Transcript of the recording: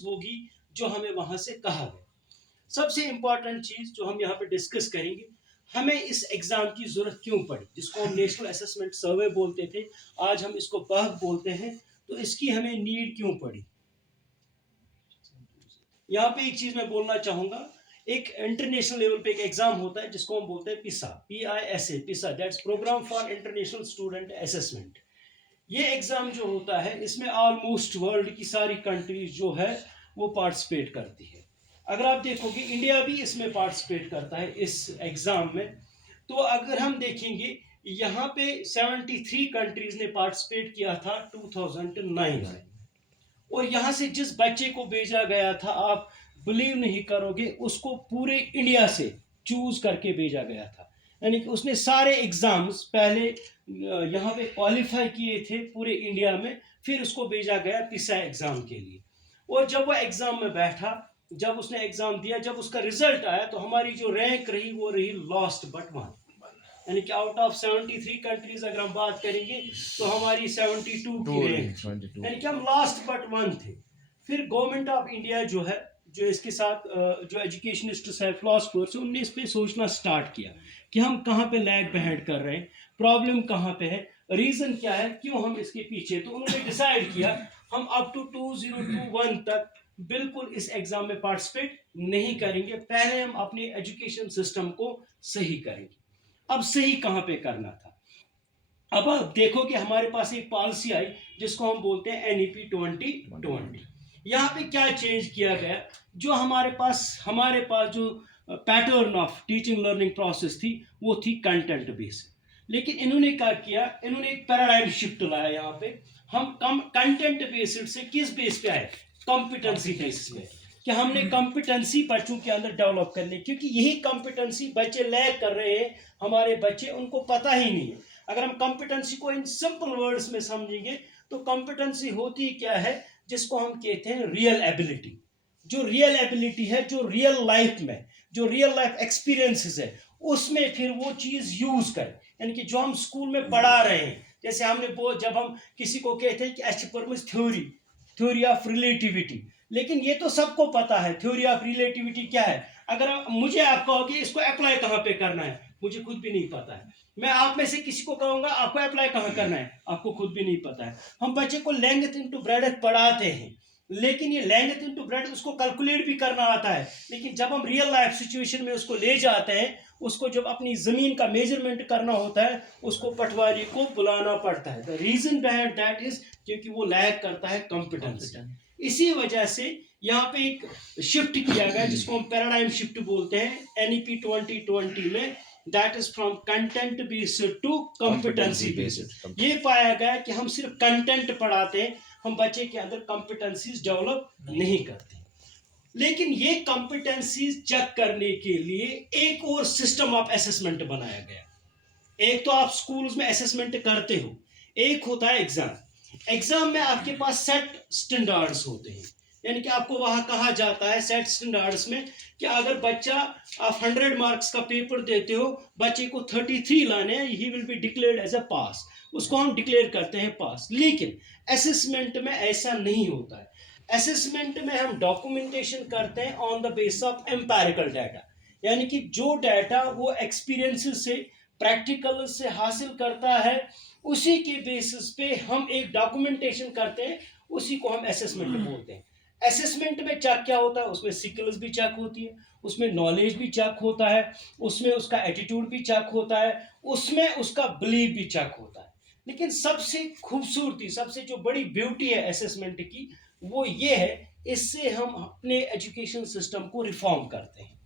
चीज होगी जो हमें वहां से कहा गया। सबसे इंपॉर्टेंट चीज जो हम यहाँ पे डिस्कस करेंगे, हमें इस एग्जाम की जरूरत क्यों पड़ी, जिसको हम नेशनल असेसमेंट सर्वे बोलते थे, आज हम इसको बहक बोलते हैं। तो इसकी हमें नीड क्यों पड़ी। यहाँ पे एक चीज मैं बोलना चाहूंगा, एक इंटरनेशनल लेवल पे एक एग्जाम होता है जिसको हम बोलते हैं PISA, PISA, PISA, that's programme for international student assessment. ये एग्जाम जो होता है इसमें ऑलमोस्ट वर्ल्ड की सारी कंट्रीज जो है वो पार्टिसिपेट करती है। अगर आप देखोगे इंडिया भी इसमें पार्टिसिपेट करता है इस एग्जाम में। तो अगर हम देखेंगे यहाँ पे 73 कंट्रीज ने पार्टिसिपेट किया था 2009 में। और यहाँ से जिस बच्चे को भेजा गया था, आप बिलीव नहीं करोगे, उसको पूरे इंडिया से चूज करके भेजा गया था। यानी कि उसने सारे एग्जाम्स पहले यहाँ पे क्वालिफाई किए थे पूरे इंडिया में, फिर उसको भेजा गया पिसा एग्जाम के लिए। और जब वह एग्जाम में बैठा, जब उसने एग्जाम दिया, जब उसका रिजल्ट आया, तो हमारी जो रैंक रही वो रही लास्ट बट वन। यानी कि आउट ऑफ 73 कंट्रीज अगर हम बात करेंगे तो हमारी 72 की रैंक, यानी कि हम लास्ट बट वन थे। फिर गवर्नमेंट ऑफ इंडिया जो है, जो इसके साथ जो एजुकेशनिस्ट है, फिलोसफर्स, उनने इस पे सोचना स्टार्ट किया कि हम कहाँ पे लैग बिहाइंड कर रहे हैं, प्रॉब्लम कहाँ पे है, रीजन क्या है, क्यों हम इसके पीछे। तो उन्होंने डिसाइड किया हम अप टू 2021 तक बिल्कुल इस एग्जाम में पार्टिसिपेट नहीं करेंगे, पहले हम अपने एजुकेशन सिस्टम को सही करेंगे। अब सही कहाँ पे करना था। अब आप देखो कि हमारे पास एक पॉलिसी आई जिसको हम बोलते हैं NEP 2020। यहाँ पे क्या चेंज किया गया, जो हमारे पास जो pattern of teaching learning process थी वो थी कंटेंट बेस्ड। लेकिन इन्होंने क्या किया, इन्होंने एक पैराडाइम शिफ्ट लाया। यहाँ पे हम कंटेंट बेस्ड से किस बेस पे आए, कॉम्पिटेंसी बेस पे, कि हमने कॉम्पिटेंसी बच्चों के अंदर डेवलप करने, क्योंकि यही कॉम्पिटेंसी बच्चे लैग कर रहे हैं, हमारे बच्चे, उनको पता ही नहीं है। अगर हम कॉम्पिटेंसी को इन सिंपल वर्ड्स में समझेंगे तो कॉम्पिटेंसी होती क्या है, जिसको हम कहते हैं रियल एबिलिटी। जो रियल एबिलिटी है, जो रियल लाइफ में, जो रियल लाइफ एक्सपीरियंसेस है, उसमें फिर वो चीज यूज करें। यानी कि जो हम स्कूल में पढ़ा रहे हैं, जैसे हमने जब हम किसी को कहते हैं कि अच्छी परमिस थ्योरी ऑफ रिलेटिविटी, लेकिन ये तो सबको पता है थ्योरी ऑफ रिलेटिविटी क्या है। अगर मुझे आप कहोगे इसको अप्लाई कहाँ पे करना है, मुझे खुद भी नहीं पता है। मैं आप में से किसी को कहूंगा आपको अप्लाई कहाँ करना है, आपको खुद भी नहीं पता है। हम बच्चे को लेंथ इनटू ब्रेडथ पढ़ाते हैं, लेकिन ये लेंथ इनटू ब्रेडथ उसको कैलकुलेट भी करना आता है, लेकिन जब हम रियल लाइफ सिचुएशन में उसको ले जाते हैं, उसको जब अपनी जमीन का मेजरमेंट करना होता है, उसको पटवारी को बुलाना पड़ता है। The reason behind that is क्योंकि वो लैक करता है कॉम्पिटेंसी। इसी वजह से यहाँ पे एक शिफ्ट किया गया जिसको हम पैराडाइम शिफ्ट बोलते हैं NEP 2020 में, that is from content based to competency based. ये पाया गया कि हम सिर्फ कंटेंट पढ़ाते हैं, हम बच्चे के अंदर कॉम्पिटेंसीज डेवलप नहीं करते। लेकिन ये कॉम्पिटेंसीज चेक करने के लिए एक और सिस्टम ऑफ असेसमेंट बनाया गया। एक तो आप स्कूल्स में असेसमेंट करते हो, एक होता है एग्जाम। एग्जाम में आपके पास सेट स्टैंडर्ड्स होते हैं, यानी कि आपको वहां कहा जाता है सेट स्टैंडर्ड्स में कि अगर बच्चा आप 100 मार्क्स का पेपर देते हो, बच्चे को 33 लाने हैं, he will be declared as a pass, उसको हम डिक्लेयर करते हैं पास। लेकिन असेसमेंट में ऐसा नहीं होता है। असेसमेंट में हम डॉक्यूमेंटेशन करते हैं on the base of empirical data, यानी कि जो डाटा वो एक्सपीरियंस से, प्रैक्टिकल से हासिल करता है, उसी के बेसिस पे हम एक डॉक्यूमेंटेशन करते हैं, उसी को हम असेसमेंट बोलते हैं। असेसमेंट में चेक क्या होता है, उसमें स्किल्स भी चेक होती है, उसमें नॉलेज भी चेक होता है, उसमें उसका एटीट्यूड भी चेक होता है, उसमें उसका बिलीव भी चेक होता है। लेकिन सबसे खूबसूरती, सबसे जो बड़ी ब्यूटी है असेसमेंट की, वो ये है, इससे हम अपने एजुकेशन सिस्टम को रिफॉर्म करते हैं।